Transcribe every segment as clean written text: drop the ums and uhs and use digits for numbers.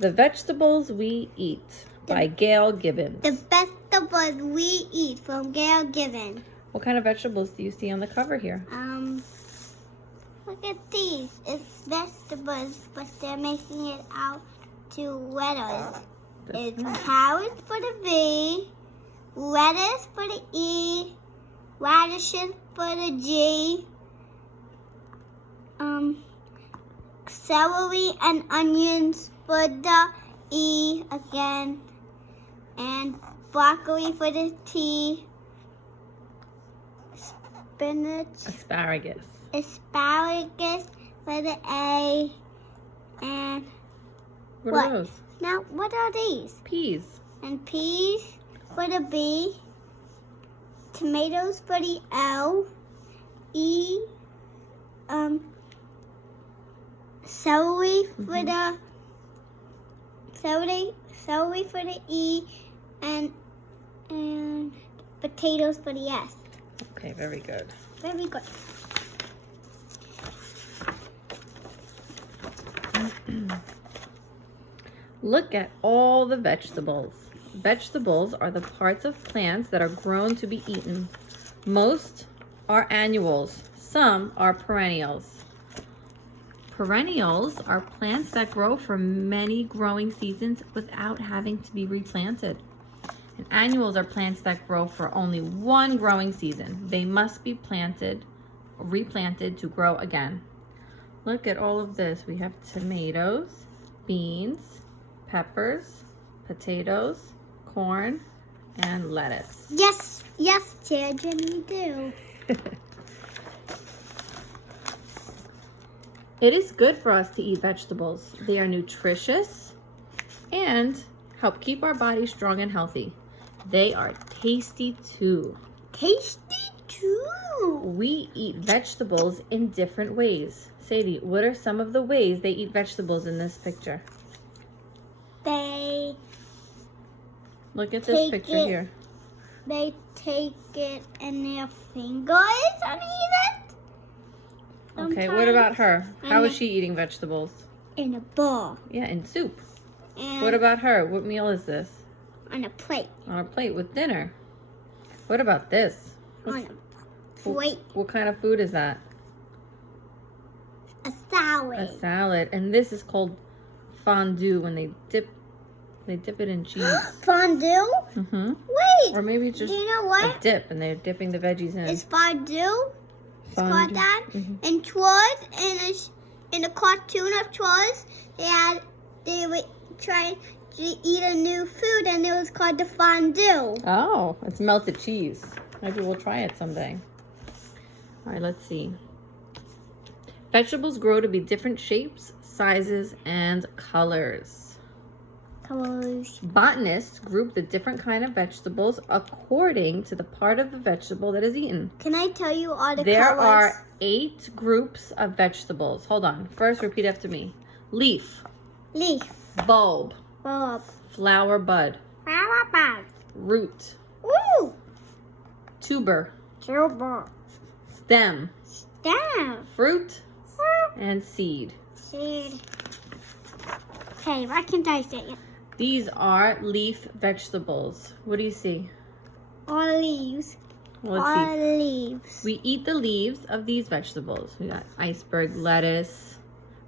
The Vegetables We Eat by Gail Gibbons. The vegetables we eat from Gail Gibbons. What kind of vegetables do you see on the cover here? Look at these. It's vegetables, but they're making it out to letters. It's carrots for the V, lettuce for the E, radishes for the G, celery and onions for the E again, and broccoli for the T, spinach, Asparagus for the A, and What are those? now what are these? Peas. And peas for the B, tomatoes for the L, E, celery for the celery for the E, and potatoes for the S. Okay, very good. Very good. Look at all the vegetables. Vegetables are the parts of plants that are grown to be eaten. Most are annuals. Some are perennials. Perennials are plants that grow for many growing seasons without having to be replanted. And annuals are plants that grow for only one growing season. They must be replanted to grow again. Look at all of this. We have tomatoes, beans, peppers, potatoes, corn, and lettuce. Yes, children, we do. It is good for us to eat vegetables. They are nutritious and help keep our bodies strong and healthy. They are tasty too. Tasty too. We eat vegetables in different ways. Sadie, what are some of the ways they eat vegetables in this picture? They Look at this picture here. They take it in their fingers and eat it. Okay, what about her? How is she eating vegetables? In a bowl. Yeah, in soup. And What about her? What meal is this? on a plate. On a plate with dinner. What about this? On a plate. What kind of food is that? A salad. A salad. And this is called fondue when they dip it in cheese. Fondue? Mm-hmm. Wait. Or maybe it's just do you know a what? dip and they're dipping the veggies in. It's fondue. It's called Fondue. that. Mhm. And Troy's in the cartoon of Troy's, they were trying to eat a new food and it was called the fondue. Oh, it's melted cheese. Maybe we'll try it someday. All right, let's see. Vegetables grow to be different shapes, sizes, and colors. Botanists group the different kind of vegetables according to the part of the vegetable that is eaten. Can I tell you all the There colors? are 8 groups of vegetables. Hold on. First, repeat after me. Leaf. Leaf. Bulb. Bulb. Flower bud. Flower bud. Root. Ooh. Tuber. Tuber. Stem. Stem. Fruit. And seed. Seed. Okay, what can I say? These are leaf vegetables. What do you see? All leaves. Let's all see. leaves. We eat the leaves of these vegetables. We got iceberg lettuce,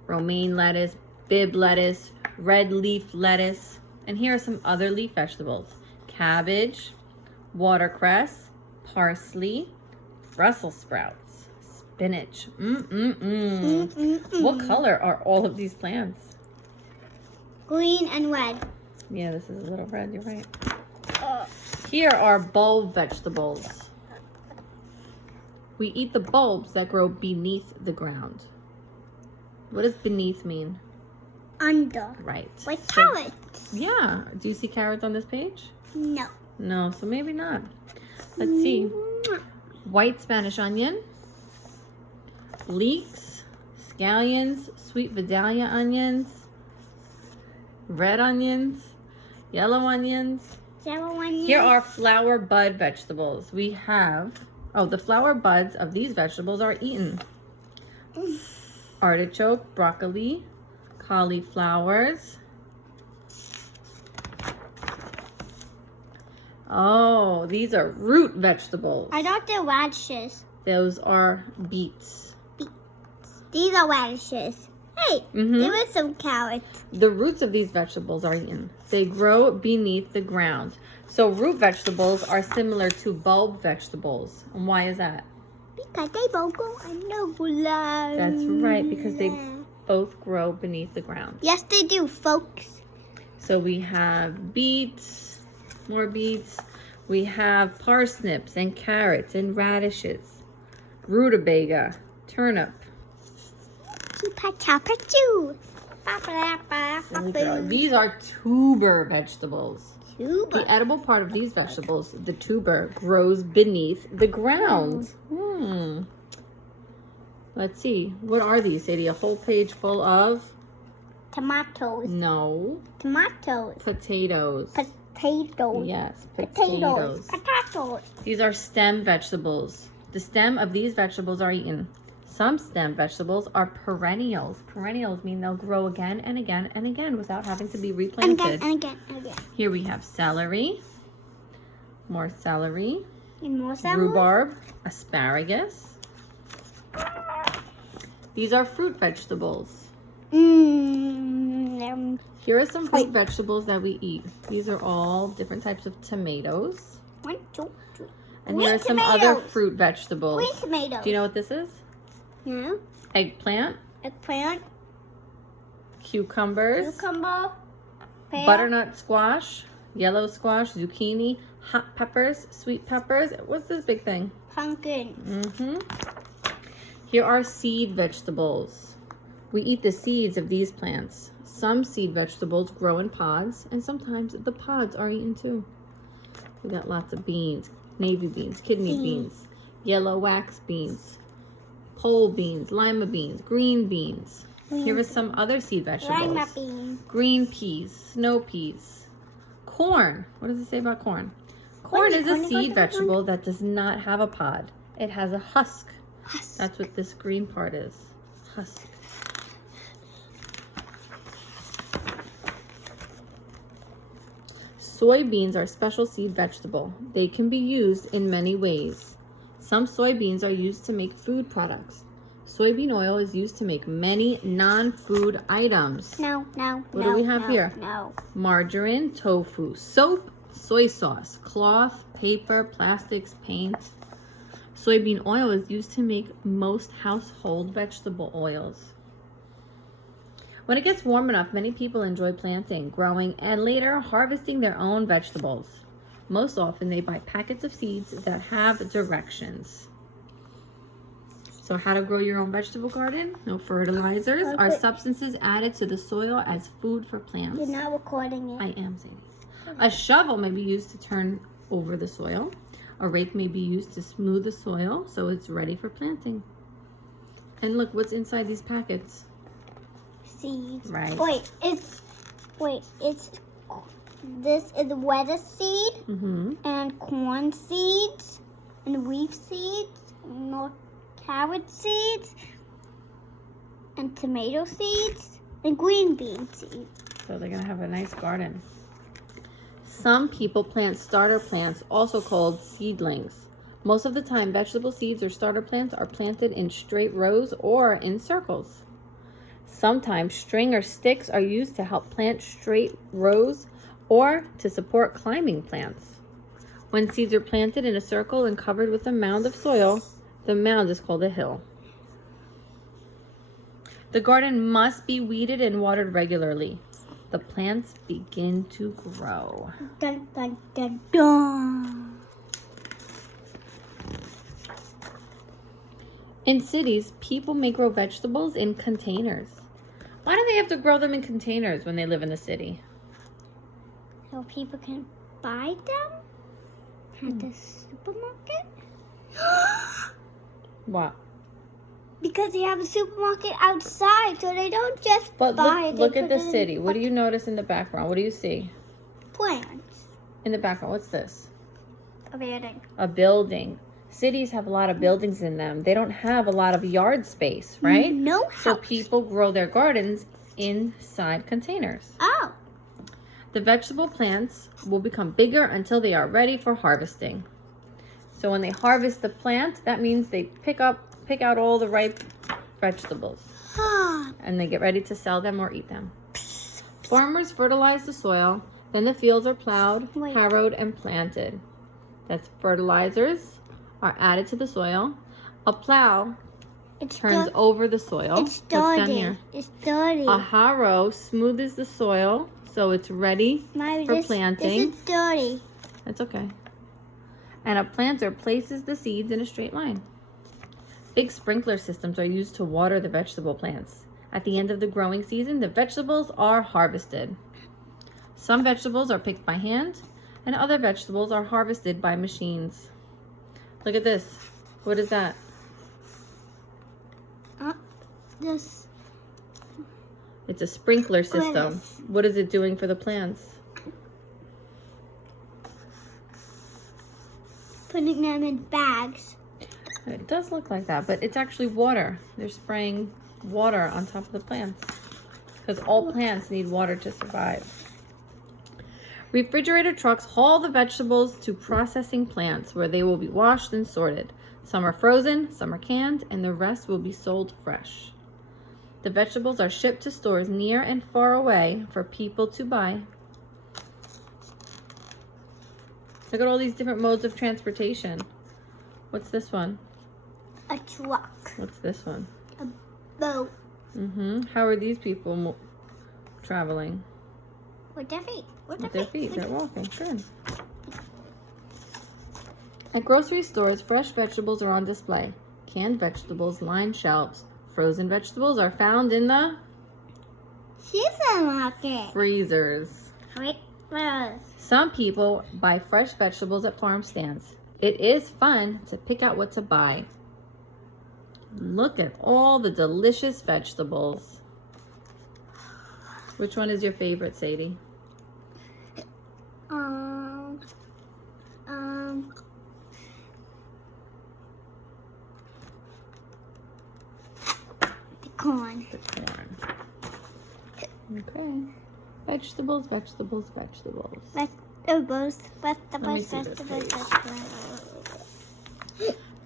romaine lettuce, bib lettuce, red leaf lettuce. And here are some other leaf vegetables. Cabbage, watercress, parsley, Brussels sprouts, spinach. What color are all of these plants? Green and red. Yeah, this is a little red, you're right. Here are bulb vegetables. We eat the bulbs that grow beneath the ground. What does beneath mean? Under. Right. Like carrots. Yeah. Do you see carrots on this page? No. No, so maybe not. Let's see. White Spanish onion, leeks, scallions, sweet Vidalia onions, red onions, yellow onions. Yellow onions. Here are flower bud vegetables. We have, the flower buds of these vegetables are eaten. Artichoke, broccoli, cauliflowers, Oh, these are root vegetables. I thought they're radishes. Those are beets. These are radishes. Hey, there was some carrots. The roots of these vegetables are eaten. They grow beneath the ground. So root vegetables are similar to bulb vegetables. And why is that? Because they both go underground. That's right, because they both grow beneath the ground. Yes, they do, folks. So we have beets, more beets. We have parsnips and carrots and radishes, rutabaga, turnip. These are tuber vegetables. The edible part of these vegetables, the tuber, grows beneath the ground. Let's see. What are these, Sadie? A whole page full of? Tomatoes. No. Tomatoes. Potatoes. Potatoes. Yes, potatoes. Potatoes. These are stem vegetables. The stem of these vegetables are eaten. Some stem vegetables are perennials. Perennials mean they'll grow again and again and again without having to be replanted. And again. Here we have celery, more celery, And more celery. rhubarb, asparagus. These are fruit vegetables. Here are some fruit vegetables that we eat. These are all different types of tomatoes. 1, 2, 3. And here are some other fruit vegetables. Green tomatoes. Do you know what this is? No. Eggplant, Eggplant. cucumbers, Cucumber. Pear. butternut squash, yellow squash, zucchini, hot peppers, sweet peppers. What's this big thing? Pumpkin. Here are seed vegetables. We eat the seeds of these plants. Some seed vegetables grow in pods, and sometimes the pods are eaten too. We got lots of beans, navy beans, kidney beans, yellow wax beans, pole beans, lima beans, green beans. Here are some other seed vegetables. Lima beans. Green peas, snow peas, corn. What does it say about corn? Corn is a seed vegetable that does not have a pod. It has a husk. That's what this green part is. Husk. Soybeans are a special seed vegetable. They can be used in many ways. Some soybeans are used to make food products. Soybean oil is used to make many non-food items. No. What do we have here? No. Margarine, tofu, soap, soy sauce, cloth, paper, plastics, paint. Soybean oil is used to make most household vegetable oils. When it gets warm enough, many people enjoy planting, growing, and later harvesting their own vegetables. Most often, they buy packets of seeds that have directions. So how to grow your own vegetable garden? No fertilizers. Are substances added to the soil as food for plants? You're not recording it. I am, Sadie. A shovel may be used to turn over the soil. A rake may be used to smooth the soil so it's ready for planting. And look, what's inside these packets? Seeds. Right. It's this is lettuce seed Mm-hmm. and corn seeds and wheat seeds, more carrot seeds and tomato seeds and green bean seeds. So they're gonna have a nice garden. Some people plant starter plants, also called seedlings. Most of the time, vegetable seeds or starter plants are planted in straight rows or in circles. Sometimes string or sticks are used to help plant straight rows or to support climbing plants. When seeds are planted in a circle and covered with a mound of soil, the mound is called a hill. The garden must be weeded and watered regularly. The plants begin to grow. Dun, dun, dun, dun. In cities, people may grow vegetables in containers. Why do they have to grow them in containers when they live in the city? So people can buy them at the supermarket? What? Because they have a supermarket outside, so they don't just But buy it. look they at put the it in city. What do you notice in the background? What do you see? plants. In the background, what's this? A building. A building. Cities have a lot of buildings in them. They don't have a lot of yard space, right? No So house. people grow their gardens inside containers. Oh. The vegetable plants will become bigger until they are ready for harvesting. So when they harvest the plant, that means they pick out all the ripe vegetables and they get ready to sell them or eat them. Farmers fertilize the soil, then the fields are plowed, harrowed, and planted. That's fertilizers are added to the soil. A plow turns over the soil. It's dirty. It's dirty. A harrow smooths the soil so it's ready for planting. This is dirty. That's okay. And a planter places the seeds in a straight line. Big sprinkler systems are used to water the vegetable plants. At the end of the growing season, the vegetables are harvested. Some vegetables are picked by hand, and other vegetables are harvested by machines. Look at this. What is that? This. It's a sprinkler system. What is it doing for the plants? Putting them in bags. It does look like that, but it's actually water. They're spraying water on top of the plants because all plants need water to survive. Refrigerator trucks haul the vegetables to processing plants where they will be washed and sorted. Some are frozen, some are canned, and the rest will be sold fresh. The vegetables are shipped to stores near and far away for people to buy. Look at all these different modes of transportation. What's this one? A truck. What's this one? A boat. How are these people traveling? With their feet. With their feet. They're walking. Good. At grocery stores, fresh vegetables are on display. Canned vegetables line shelves. Frozen vegetables are found in the supermarket. Freezers. Freezers. Some people buy fresh vegetables at farm stands. It is fun to pick out what to buy. Look at all the delicious vegetables. Which one is your favorite, Sadie? The corn. The corn. Okay. Vegetables, vegetables, vegetables.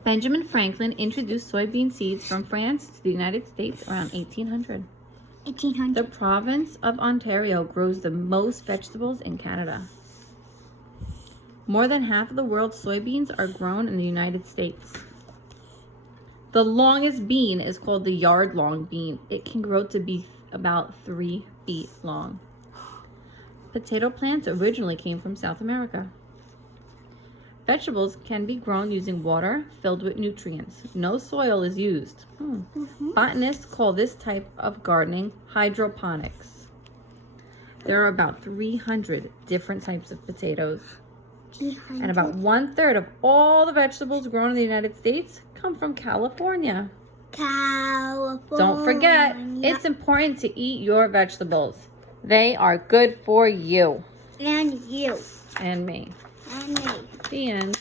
Benjamin Franklin introduced soybean seeds from France to the United States around 1800. The province of Ontario grows the most vegetables in Canada. More than half of the world's soybeans are grown in the United States. The longest bean is called the yard-long bean. It can grow to be about 3 feet long. Potato plants originally came from South America. Vegetables can be grown using water filled with nutrients. No soil is used. Botanists call this type of gardening hydroponics. There are about 300 different types of potatoes. And about 1/3 of all the vegetables grown in the United States come from California. Don't forget, it's important to eat your vegetables. They are good for you. And you. And me. And me. The end.